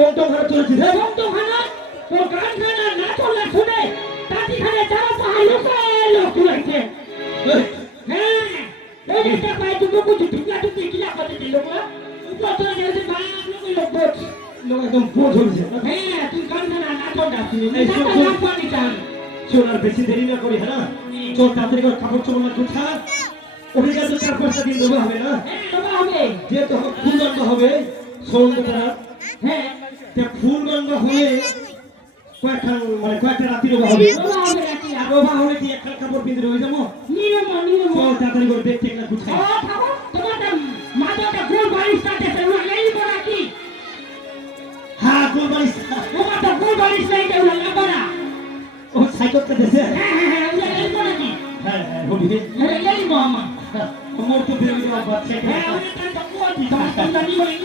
টমটম ভাড়া চলেছি রে টমটম ভাড়া তোর গান গানা না চললে শুনে তাঁতি খানে যারা পাহাড় লোক তুলাইছে হ্যাঁ এই যে পাই দুটো বুঝি ঠিকলা টুকি কিলা করতে দিল লোক উপর তোরা গেছে ভাই লোক লোক একদম বোঝ হয়েছে হ্যাঁ তুই গান গানা না চলটা এই না পানি চান চল আর বেশি দেরি না করি হ্যাঁ চল তাড়াতাড়ি করে কাপড় চোপড় না গুছা ওখানে গেলে 4-5টা দিন দেওয়া হবে না হ্যাঁ হবে যে তো ফুল গন্ধ হবে সন্ধ্যা হ্যাঁ ফুল গন্ধ হয়ে কয়েকটা রাত্রি রোবা হবে হবে নাকি আর রোবা হলে কি একটা কাপড় পিঁধে রয়ে যাবো নিয়ম চল তাড়াতাড়ি করে দেখতে না গুছা ও ঠাকুর তোমাদের মাঝেটা গোল বাড়ি স্টার্ট আছে এই বড় কি হ্যাঁ গোলবাড়ি তোমাদের গোল বাড়ি সাইডে না বড় ও সাইকেলটা দেশে হ্যাঁ এই বড় কি হ্যাঁ হবি এই মামা মোর তো বেরিয়ে যাওয়া বাচ্চা হ্যাঁ ওই তো কোয়াটি তোমার নিয়ে এই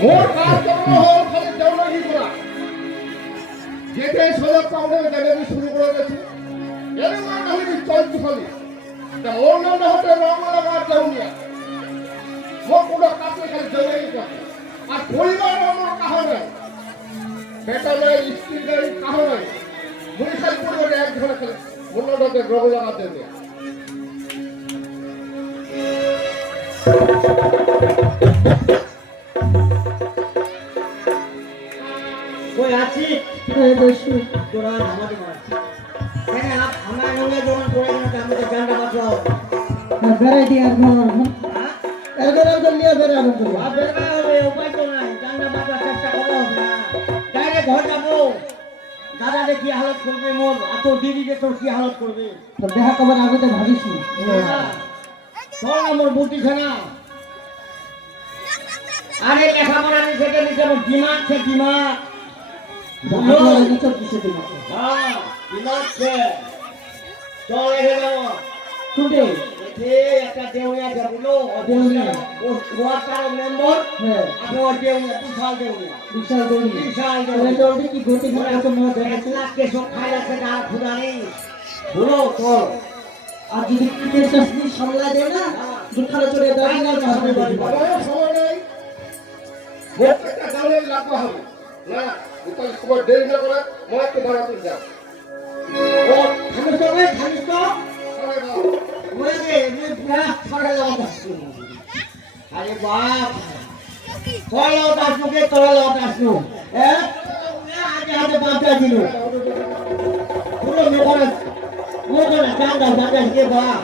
মোর কাজ করবো হল খালি দেওয়ানি করা যেতে সোজা কাউন্টার গাড়ি শুরু করে গেছে এর মানে হলি চলতি খালি তা মোর নামটা হতে রং লাগা দেওনিয়া মোর কোনো কাছে খালি দেওয়ানি করা আর পরিবার আমার কাহা নাই বেটা নাই স্ত্রী নাই কাহা নাই মুই খালি পরিবারে এক ঘরে খালি মোর নামটা রং লাগা দেওনিয়া ওই আছি বসু তোরা নামাজ মার হ্যাঁ আমরা নঙ্গে যখন পড়ে গেল আমাদের জানটা বাঁচাও বেড়ে দিয়ে হ্যাঁ এগারো জন নিয়ে বেড়াবো আর বেরবা হবে উপায় তো নাই জানটা বাঁচার চেষ্টা করো না ডাইরেক্ট ঘর যাবো দাদা দেখি হালত করবে মোর এত দিদি যে তোর কি হালত করবে তো দেখা কবার আগে তো ভাবিস নি চল আমার বুদ্ধি খানা আরে লেখাপড়া নিয়ে সেটা নিচে আমার দিমাগ সে দিমাগ হ্যাঁ দিমাগ সে চল এসে যাবো টুডে একটা দেউনিয়া যাবো দেউনিয়া ও ওয়াটার মেম্বার আপনার দেউনিয়া বিশাল দেউনিয়া কি গতি ঘটা তো মনে এক লাখ কে সব খাই রাখছে আর খুদা নেই বলো চল আর যদি কেস শাস্তি সামলা দেয় না দুখানে চলে দাঁড়িয়ে না চাষবে সময় নেই একটা গালে লাগা হবে না উপায় সময় দেরি না করে মই তো বাড়াতে যাও ও খামিস তো ওই যে পুরা ছড়া লাগাস আরে বাপ ছড়া লাগাস কে ছড়া লাগাস আজ হাতে বাঁচা দিল পুরো মেঘনা চাঁদা বাঁচা কে বাপ